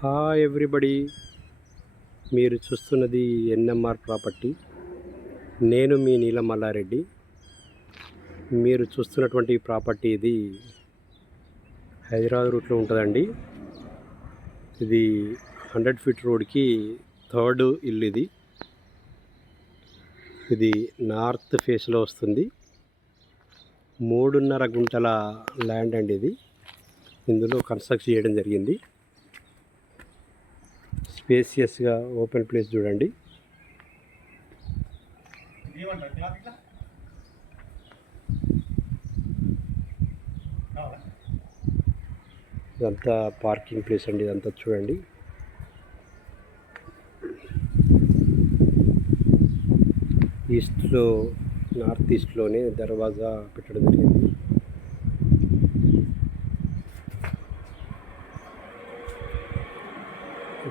Hi everybody, మీరు చూస్తున్నది NMR property. నేను మీ నీలం మల్లారెడ్డి. మీరు చూస్తున్నటువంటి ప్రాపర్టీ ఇది హైదరాబాద్ రూట్లో ఉంటుందండి. ఇది 100 ఫీట్ రోడ్కి థర్డ్ ఇల్లు. ఇది నార్త్ ఫేస్లో వస్తుంది. 3.5 గుంటల ల్యాండ్ అండి. ఇది ఇందులో కన్స్ట్రక్ట్ చేయడం జరిగింది. స్పేసియస్గా ఓపెన్ ప్లేస్ చూడండి. ఇదంతా పార్కింగ్ ప్లేస్ అండి. ఇదంతా చూడండి. ఈస్ట్లో నార్త్ ఈస్ట్లోనే దర్వాజా పెట్టడం జరిగింది.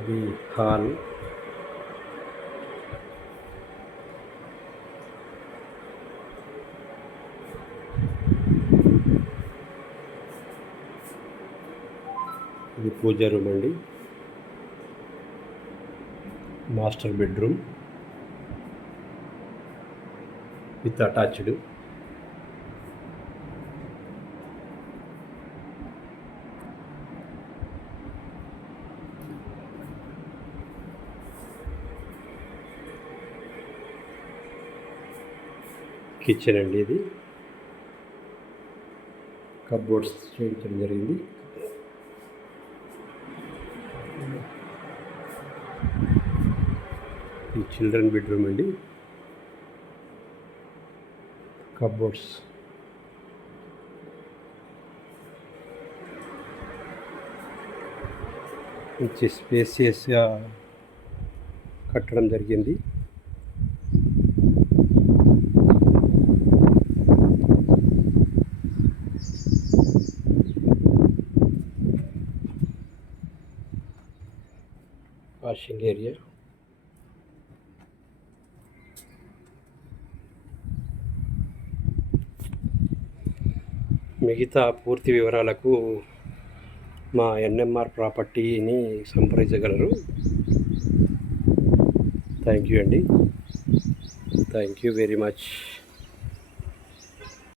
ఇది హాల్. ఇది పూజా రూమ్ అండి. Master bedroom with attached. Kitchen అండి. ఇది కప్బోర్డ్స్ చేయించడం జరిగింది. ఈ చిల్డ్రన్ బెడ్రూమ్ అండి. కప్బోర్డ్స్, మంచి స్పేసియస్గా కట్టడం జరిగింది. వాషింగ్ ఏరియా, మిగతా పూర్తి వివరాలకు మా ఎన్ఎంఆర్ ప్రాపర్టీని సంప్రదించగలరు. థ్యాంక్ యూ అండి. Thank you very much.